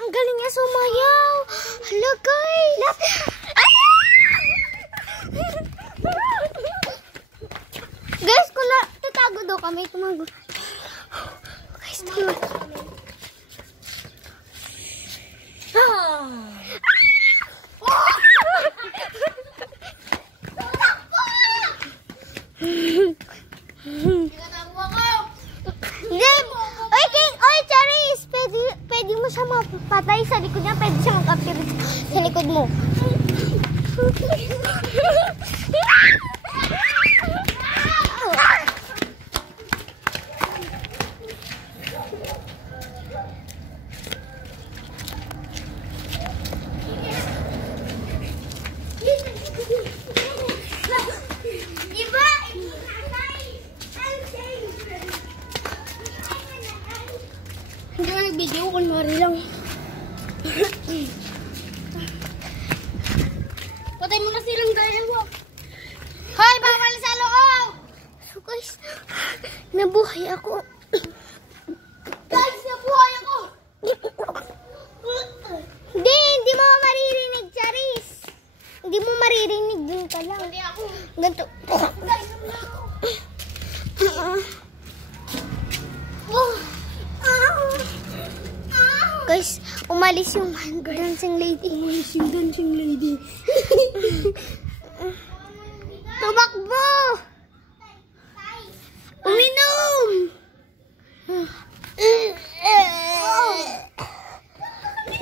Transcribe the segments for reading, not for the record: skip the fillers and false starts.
Ang galing niya sumayaw. Hala, guys. Guys, kung tatago daw kami, tumago. Guys, tumago. Oy, Charis! Pwede mo siya mapatay sa likod niya. Pwede siya mag-appear sa likod mo. Hindi ka nag-video, kunwari lang. Patay mo na silang dalawa. Hoy, bawal sa loob! So guys, nabuhay ako. Guys, nabuhay ako! Hindi mo maririnig, Charis. Hindi mo maririnig, dun ka lang. Hindi ako. Ganito. Guys, nabuhay ako. Guys, umalis yung dancing lady. Umalis yung dancing lady. Tumakbo! Uminom!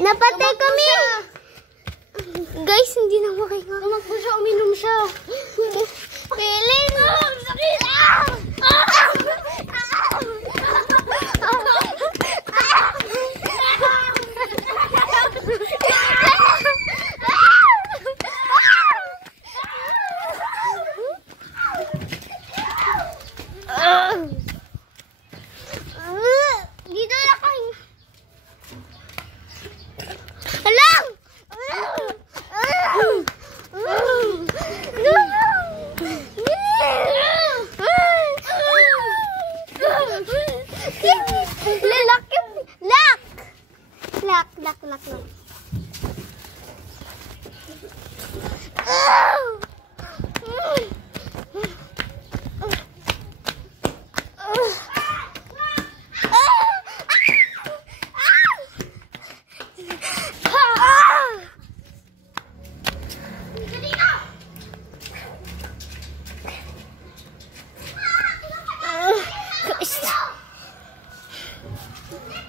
Napatay kami! Guys, hindi na makahinga. Tumakbo siya, uminom siya. Piling! Sakit! Dito na kayo. Alam! Lock.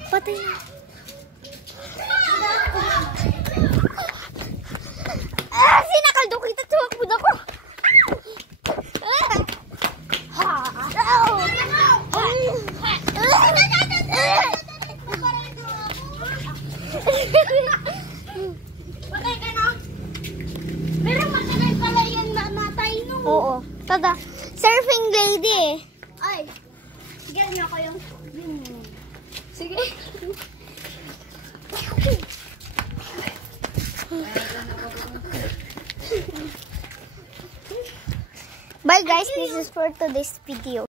Patay na. Sinakaldo kita, tumakbo ako. Patay ka na. Pero matagal pala yan namatay no. Oo. Tada. Surfing lady eh. Ay. Sige niyo ako yung. Sige. Bye guys, this is for today's video.